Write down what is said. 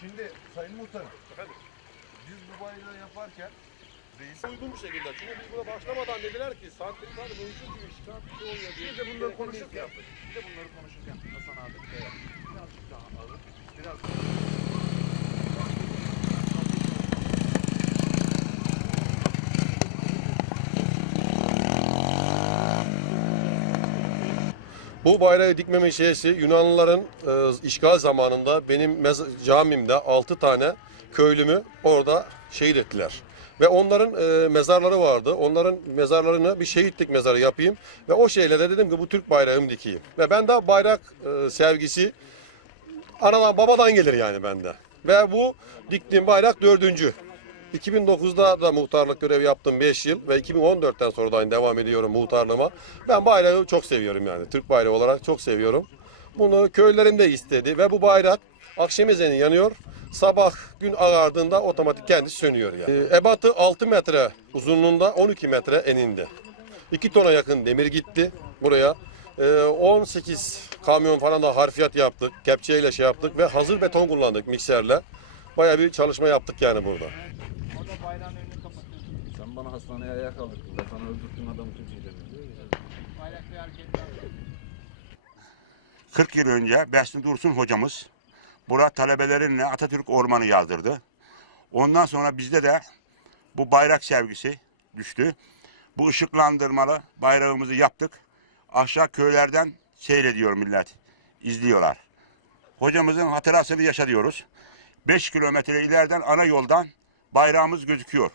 Şimdi Sayın Muhtarım. Biz bu bayrağı yaparken reis Uygun bir şekilde. Çünkü biz buna başlamadan dediler ki santrikler mevcut gibi çıkan bir şey oluyor diye. biz de bunları konuşurken. Biz de bunları konuşurken Hasan abi. Birazcık daha ağır. Biraz Bu bayrağı dikmemin şeysi Yunanlıların e, işgal zamanında benim camimde 6 tane köylümü orada şehit ettiler. Ve onların e, mezarları vardı. Onların mezarlarını bir şehitlik mezarı yapayım. Ve o şeyle de dedim ki bu Türk bayrağımı dikeyim. Ve ben de bayrak e, sevgisi anadan babadan gelir yani bende. Ve bu diktiğim bayrak dördüncü. 2009'da da muhtarlık görevi yaptım 5 yıl ve 2014'ten sonra da aynı devam ediyorum muhtarlığıma. Ben bayrağı çok seviyorum yani. Türk bayrağı olarak çok seviyorum. Bunu köylerim de istedi ve bu bayrak akşam ezanı yanıyor. Sabah gün ağardığında otomatik kendisi sönüyor yani. Ee, Ebatı 6 metre uzunluğunda 12 metre eninde. 2 tona yakın demir gitti buraya. Ee, 18 kamyon falan da harfiyat yaptık. Kepçeyle şey yaptık ve hazır beton kullandık mikserle. Bayağı bir çalışma yaptık yani burada. Sen bana hastaneye ayak kaldırdın. Ben sana öldürdüğün adamı Türkiye'de mi? 40 yıl önce Besni Dursun hocamız bura talebelerinle Atatürk Ormanı yazdırdı. Ondan sonra bizde de bu bayrak sevgisi düştü. Bu ışıklandırmalı bayrağımızı yaptık. Aşağı köylerden seyrediyor millet. izliyorlar. Hocamızın hatırasını yaşa diyoruz. 5 kilometre ileriden ana yoldan bayrağımız gözüküyor.